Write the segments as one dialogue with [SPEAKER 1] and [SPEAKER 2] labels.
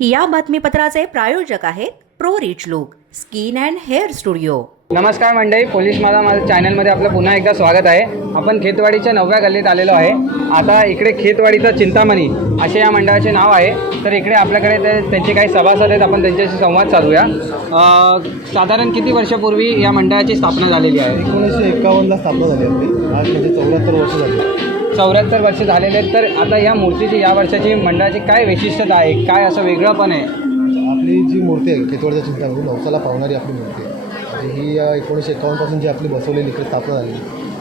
[SPEAKER 1] या बातमीपत्राचे प्रायोजक आहेत pro rich look skin and hair studio.
[SPEAKER 2] नमस्कार मंडळी पोलीस माझा माझ्या चॅनलमध्ये आपलं पुन्हा एकदा स्वागत आहे. आपण खेतवाडीच्या नवव्या गल्लीत आलेलो आहे. आता इकडे खेतवाडीचं चिंतामणी असे या मंडळाचे नाव आहे. तर इकडे आपल्याकडे ते त्यांचे काही सभासद आहेत. आपण त्यांच्याशी संवाद साधूया. अं, साधारण किती वर्षापूर्वी या मंडळाची स्थापना झालेली आहे?
[SPEAKER 3] एकोणीसशे एकावन्नला स्थापना झाली आपली आज म्हणजे चौऱ्याहत्तर वर्ष झाली.
[SPEAKER 2] चौऱ्याहत्तर वर्ष झालेले आहेत. तर आता या मूर्तीची या वर्षाची मंडळाची काय वैशिष्ट्यता आहे? काय असं वेगळं पण आहे?
[SPEAKER 3] आपली जी मूर्ती आहे खेतवाडच्या चिंतामध्ये नवसाला पावणारी आपली मूर्ती आहे. ही एकोणीसशे एकावन्नपासून जी आपली बसवलेली इकडे स्थापना झाली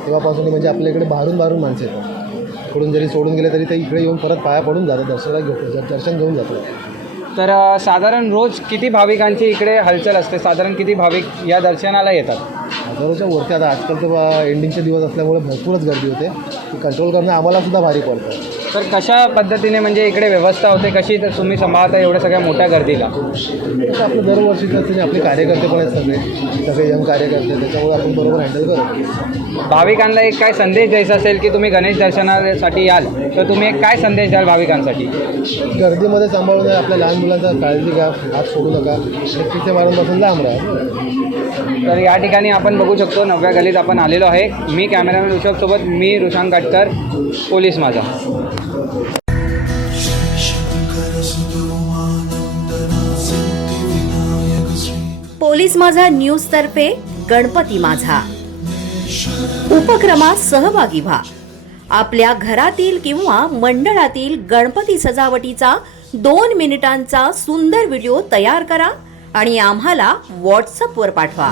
[SPEAKER 3] तेव्हापासून म्हणजे आपल्या इकडे बाहेरून बाहेरून माणसं येतात. इकडून जरी सोडून गेले तरी ते इकडे येऊन परत पाया पडून जातात दर्शनाला घेतो दर्शन घेऊन जातात.
[SPEAKER 2] तर साधारण रोज किती भाविकांची इकडे हलचल असते? साधारण किती भाविक या दर्शनाला येतात?
[SPEAKER 3] हजारोच्या वरती आता आजकाल तर एंडिंगचे दिवस असल्यामुळे भरपूरच गर्दी होते. ती कंट्रोल करणं आम्हालासुद्धा भारी पडतं.
[SPEAKER 2] तर कशा पद्धतीने म्हणजे इकडे व्यवस्था होते कशी तर तुम्ही सांभाळता एवढ्या सगळ्या मोठ्या गर्दीला?
[SPEAKER 3] आपलं दरवर्षीचं असते आपले कार्यकर्ते पण आहेत सगळे. सगळे यंग कार्यकर्ते त्याच्यामुळे आपण बरोबर हँडल करतो
[SPEAKER 2] भाविकांना एक काय संदेश द्यायचा असेल की तुम्ही गणेश दर्शनासाठी याल तर तुम्ही एक काय संदेश द्याल भाविकांसाठी?
[SPEAKER 3] गर्दीमध्ये सांभाळून आपल्या लहान मुलांचा काळजी घ्या हात सोडू नका. तिथे मारूनपासून लांब राहा.
[SPEAKER 2] तर या ठिकाणी आपण बघू शकतो नवव्या गलीत आपण आलेलो आहे. मी कॅमेरामॅन ऋषभसोबत मी रुशांक काटकर पोलीस माझा.
[SPEAKER 1] पोलीस माझा न्यूज तर्फे गणपती माझा. उपक्रमात सहभागी व्हा. आपल्या घरातील किंवा मंडळातील गणपती सजावटीचा दोन मिनिटांचा सुंदर व्हिडिओ तयार करा आणि आम्हाला व्हॉट्सअपवर पाठवा.